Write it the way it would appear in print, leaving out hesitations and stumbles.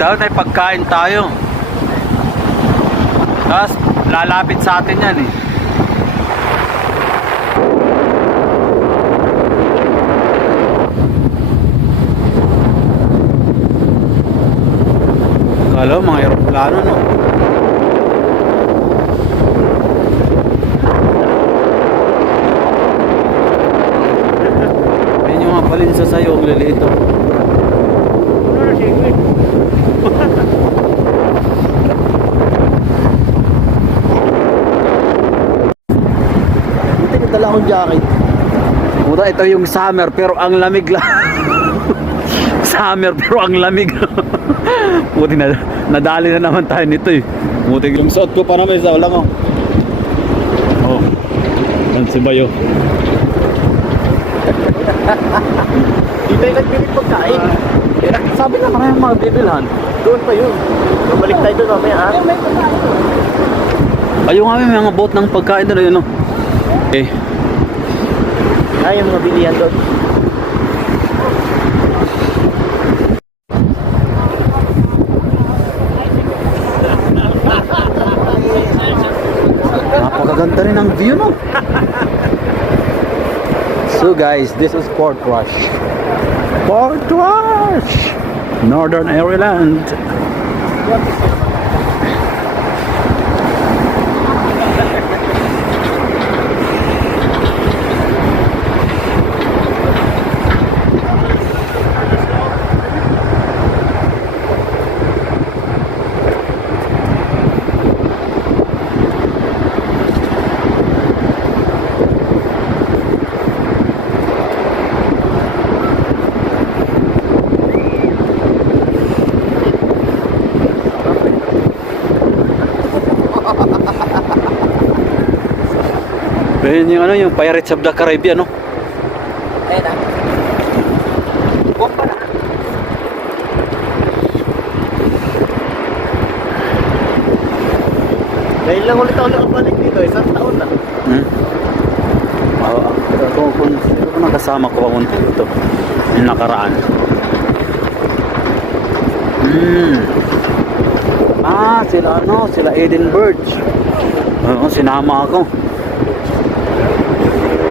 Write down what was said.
daw, may pagkain tayo. Tapos, lalapit sa atin yan eh. Kala mo, mga aeroplano, no? Ayun yung mga palinsa sa'yo, ang lilito. Dala akong jacket. Puta, ito yung summer pero ang lamig lang. Summer pero ang lamig. Puti na nadali na naman tayo nito eh. Puti yung suot ko pa naman sa ulang oh. Oh. Yan si Bayo. Di tayo nagpilit pagkain. Sabi na kami mga bibilhan. Doon pa yun. Balik tayo doon mamaya ha. Ayun nga may mga boat ng pagkain doon yun oh. Eh. Ay, yung mga bilihan doon. Napakaganda rin ang view no. So guys, this is Portrush. Portrush! Northern Ireland. Ayun yung ano, yung Pirates of the Caribbean, no? Ayun na. Huwag pa na. Dahil lang ulit ako nakabalik dito, isang taon na. Kung sino ko nakasama ko pamunta dito yung nakaraan. Sila ano, sila Edinburgh. Oo, sinama ako.